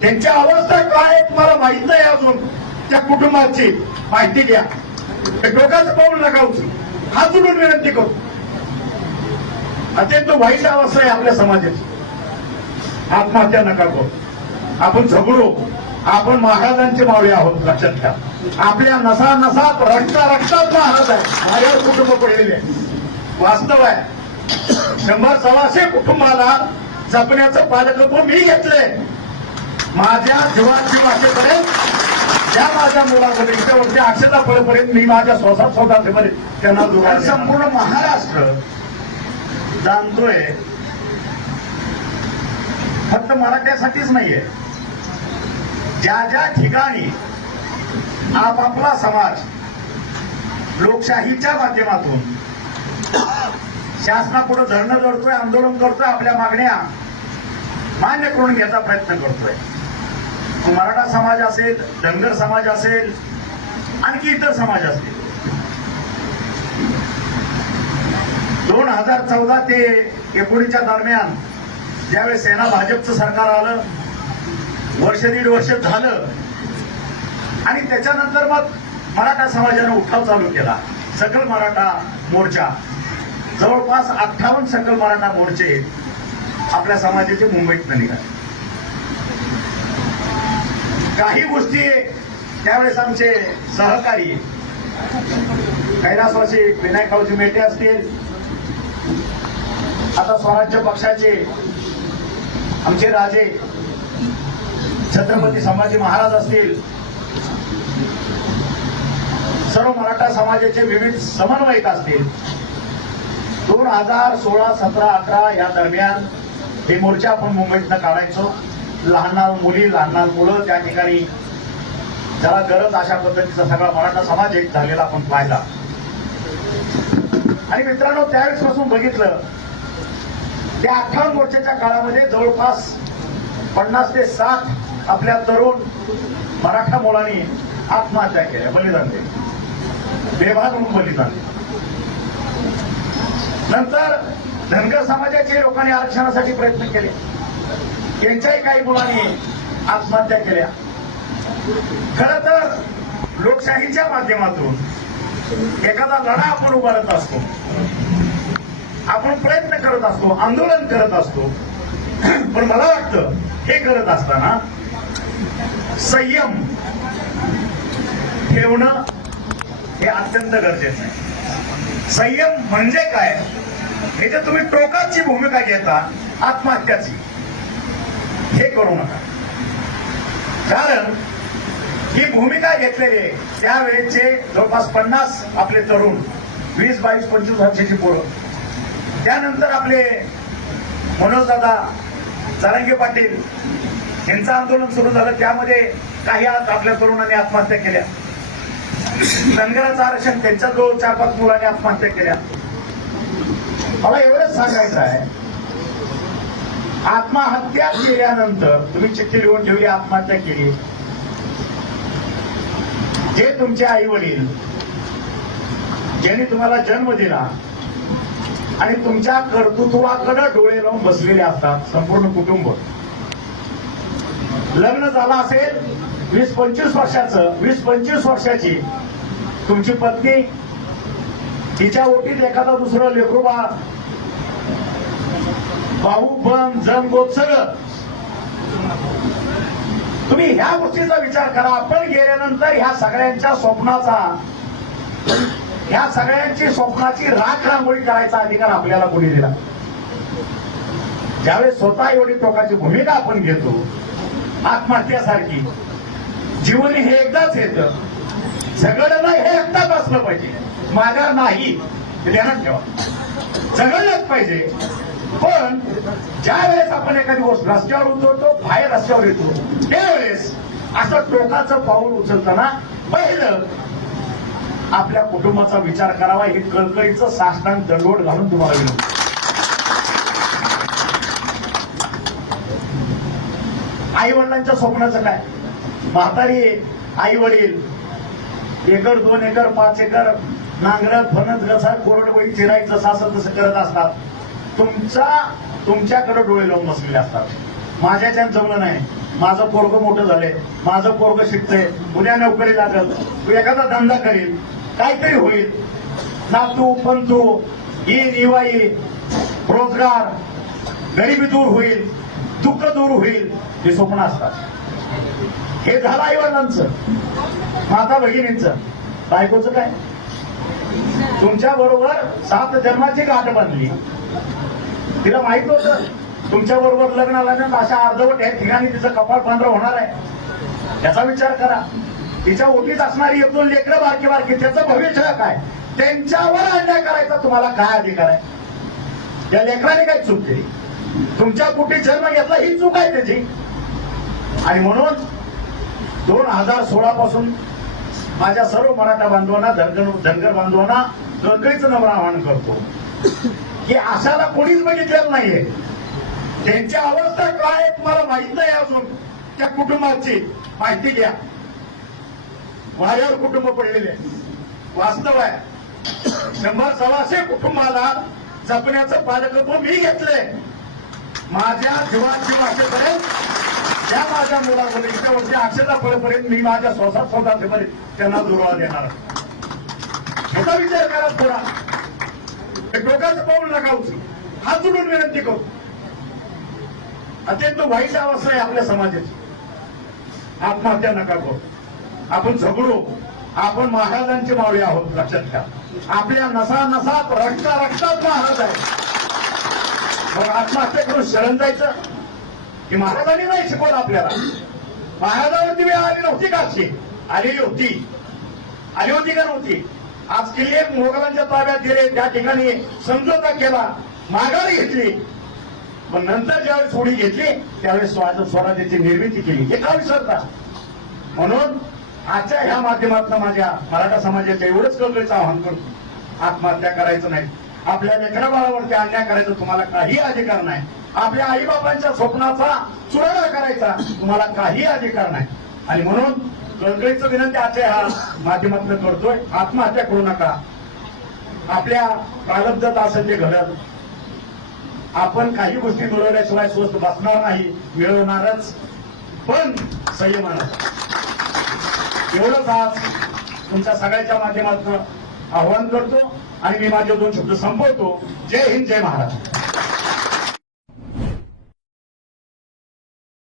त्यांची अवस्था काय तुम्हाला माहीत नाही अजून. त्या कुटुंबाची माहिती घ्या डोक्याचं पाऊल नका उचलू हात जोडून विनंती करू. अत्यंत वाईट अवस्था आहे आपल्या समाजाची. आत्महत्या नका करू. आपण झगडू. आपण महाराजांचे मावळे आहोत लक्षात घ्या आपल्या नसा नसात रक्ता रक्तात महाराज आहे माझ्यावर कुटुंब पडलेले आहे वास्तव आहे. शंभर सव्वाशे कुटुंबाला जपण्याचं पालकत्व मी घेतलंय. माझ्या जीवाची वाचेपर्यंत त्या माझ्या मुलामध्ये इथे अक्षता पडेपर्यंत मी माझ्या स्वतः स्वतःमध्ये त्यांना जोडा संपूर्ण महाराष्ट्र जाणतोय. फक्त मराठ्यासाठीच नाहीये. ज्या ज्या ठिकाणी आपापला समाज लोकशाहीच्या माध्यमातून शासनापुढे धरणं धरतोय आंदोलन करतोय आपल्या मागण्या मान्य करून घ्यायचा प्रयत्न करतोय. मराठा समाज असेल धनगर समाज असेल आणखी इतर समाज असतील दोन हजार चौदा ते एकोणीसच्या दरम्यान ज्यावेळेस सेना भाजपचं सरकार आलं वर्ष दीड वर्ष झालं आणि त्याच्यानंतर मग मराठा समाजानं उठाव चालू केला सकल मराठा मोर्चा. जवळपास अठ्ठावन्न सकल मराठा मोर्चे आपल्या समाजाचे मुंबईत निघाले. काही गोष्टी त्यावेळेस आमचे सहकारी कैलासवासी विनायकरावजी मेटे असतील. आता स्वराज्य पक्षाचे आमचे राजे छत्रपती संभाजी महाराज असतील. सर्व मराठा समाजाचे विविध समन्वयक असतील. दोन हजार सोळा सतरा अठरा या दरम्यान हे मोर्चा आपण मुंबईतनं काढायचो. लहान लहान मुली लहान लहान मुलं त्या ठिकाणी ज्याला गरज अशा पद्धतीचा सगळा मराठा समाज एक झालेला आपण पाहिला. आणि मित्रांनो त्यावेळेस पासून बघितलं त्या अठरा मोर्चाच्या काळामध्ये जवळपास पन्नास ते साठ आपल्या तरुण मराठा मुलांनी आत्महत्या केल्या बलिदान दिले. बेभाग म्हणून बलिदान नंतर धनगर समाजाचे लोकांनी आरक्षणासाठी प्रयत्न केले. यांच्याही काही मुलांनी आत्महत्या केल्या. खर तर लोकशाहीच्या माध्यमातून एखादा लढा आपण उभारत असतो आपण प्रयत्न करत असतो आंदोलन करत असतो. पण मला वाटतं हे करत असताना संयम ठेवणं हे अत्यंत गरजेचं आहे. संयम म्हणजे काय? हे जे तुम्ही टोकाची भूमिका घेता आत्महत्याची. हे करू नका. कारण ही भूमिका घेतलेले त्यावेळेचे जवळपास पन्नास आपले तरुण वीस बावीस पंचवीस वर्षाची पोरं. त्यानंतर आपले मनोजदादा सारंगे पाटील यांचं आंदोलन सुरू झालं. त्यामध्ये काही आज आपल्या तरुणांनी आत्महत्या केल्या. धनगराचं आरक्षण त्यांच्या जवळ चार पाच मुलांनी आत्महत्या केल्या. मला एवढंच सांगायचं आहे आत्महत्या केल्यानंतर तुम्ही चिठ्ठी लिहून ठेवली आत्महत्या केली. जे तुमचे आई वडील ज्यांनी तुम्हाला जन्म दिला आणि तुमच्या कर्तृत्वाकडे डोळे लावून बसलेले असतात संपूर्ण कुटुंब. लग्न झालं असेल वीस पंचवीस वर्षाचं वीस पंचवीस वर्षाची तुमची पत्नी तिच्या ओटीत एखादा दुसरं लेकरू भाऊ बन जन सगळं. तुम्ही ह्या गोष्टीचा विचार करा. आपण गेल्यानंतर ह्या सगळ्यांच्या स्वप्नाचा ह्या सगळ्यांची स्वप्नाची राख रांगोळी करायचा अधिकार आपल्याला कोणी दिला? ज्यावेळेस स्वतः एवढी टोकाची भूमिका आपण घेतो आत्महत्यासारखी जीवन हे एकदाच येत. झगडणं हे एकदाच असलं पाहिजे. माझ्या नाही ध्यानात ठेवा. झगडलंच पाहिजे. पण ज्या वेळेस आपण एखादी गोष्ट रस्त्यावर उतरतो बाहेर रस्त्यावर येतो त्यावेळेस असं टोकाचं पाऊल उचलताना पहिलं आपल्या कुटुंबाचा विचार करावा हे कळकळीचं साष्टांग दंडवट घालून तुम्हाला विनंती. आई वडिलांच्या स्वप्नाचं काय? म्हातारी आई वडील एकर दोन एकर पाच एकर नांगरत फणस घसा कोरडवळी चिरायचं सासं तसं करत असतात. तुमचा तुमच्याकडे डोळे लावून बसलेले असतात. माझ्या जमलं नाही माझं पोरग मोठं झालंय माझं पोरग शिकतंय उद्या नोकरी लागल तू एखादा धंदा करील काहीतरी होईल. नातू पंतू येईल इवाई रोजगार गरिबी दूर होईल दुःख दूर होईल हे स्वप्न असतात. हे झालं आई वडिलांचं माता भगिनींचं. बायकोचं काय? तुमच्या बरोबर सात जन्माची गाठ बांधली. तिला माहीत होतं. तुमच्या बरोबर लग्न ना अशा अर्धवट या ठिकाणी तिचं कपाळ पांढरं होणार आहे. त्याचा विचार करा. तिच्या ओटीत असणारी एक दोन लेकरं बारकी बारकी त्याचं भविष्य काय त्यांच्यावर अन्याय करायचा तुम्हाला काय अधिकार आहे? त्या लेकराने काय चूक केली? तुमच्या कुठे जन्म घेतला ही चूक आहे त्याची. आणि म्हणून दोन हजार सोळा पासून माझ्या सर्व मराठा बांधवांना धनगर धनगर बांधवांना दळकळीचं नम्र आवाहन करतो. की अशाला कोणीच बघितलेलं नाहीये. त्यांची अवस्था काय तुम्हाला माहीत नाही अजून. त्या कुटुंबाची माहिती घ्या. वाऱ्यावर कुटुंब पडलेले वास्तव आहे. शंभर सव्वाशे कुटुंबाला जपण्याचं पालकत्व मी घेतलंय. माझ्या जीवाची मातेपर्यंत त्या माझ्या मुलामध्ये इतक्या वर्षी अक्षता पडेपर्यंत मी माझ्या स्वतः स्वतःपर्यंत त्यांना दुरावा देणार. आहे. विचार करा थोडा हे डोक्याचं पाऊल नका उचलू. हात जोडून विनंती करू. अत्यंत वाईट अवस्था आहे आपल्या समाजाची. आत्महत्या नका करू. आपण झगडू. आपण महाराजांचे मावळे आहोत लक्षात घ्या आपल्या नसा नसात रक्ता रक्तात महाराज आहे मग आत्महत्या करून शरण जायचं? की महाराजांनी नाही शिकवलं आपल्याला? महाराजावरती वेळ आली नव्हती का अशी आलेली होती. आली होती का नव्हती? आज किल्ले मोगलांच्या ताब्यात गेले त्या ठिकाणी समझोता केला माघारी घेतली. पण नंतर ज्यावेळेस सोडी घेतली त्यावेळेस स्वराज्याची निर्मिती केली. हे का विसरता? म्हणून आजच्या ह्या माध्यमातून माझ्या मराठा समाजाच्या एवढंच कळकळीचं आवाहन करतो. आत्महत्या करायचं नाही. आपल्या लेकराबाळावरती अन्याय करायचा तुम्हाला काही अधिकार नाही. आपल्या आईबाबांच्या स्वप्नाचा चुराडा करायचा तुम्हाला काही अधिकार नाही. आणि म्हणून कळकळीचं विनंती आजच्या ह्या माध्यमातून करतोय. आत्महत्या करू नका. आपल्या प्रारब्धात असेल ते घडत आपण काही गोष्टी मिळवल्याशिवाय स्वस्त बसणार नाही मिळवणारच. पण संयमानं एवढंच आज तुमच्या सगळ्याच्या माध्यमातून आव्हान करतो आणि मी माझे दोन शब्द संपवतो. जय हिंद जय महाराज